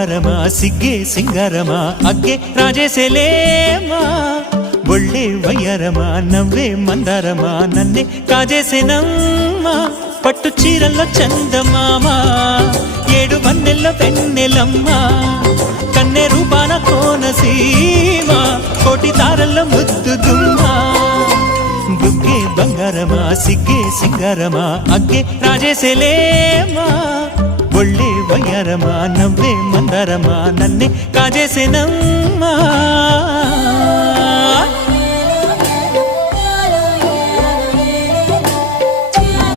బంగారమా సిగ్గే సింగారమా అగ్గే రాజేసేలేమా ఒళ్ళే వయ్యారమా నవ్వే మందారమా నన్నే కాజేసేనమ్మా పట్టు చీరల్లో చందమామా ఏడు వన్నెల్లో పెన్నెలమ్మా కన్నె రూపాన కోనసీమ కోటి తారల్లో ముద్దుదుమ్మా బుగ్గే బంగారమా సిగ్గే సింగారమా అగ్గే రాజేసేలేమా ఒళ్ళే వయ్యారమా నవ్వే మందారమా నన్నే కాజేసేనమ్మా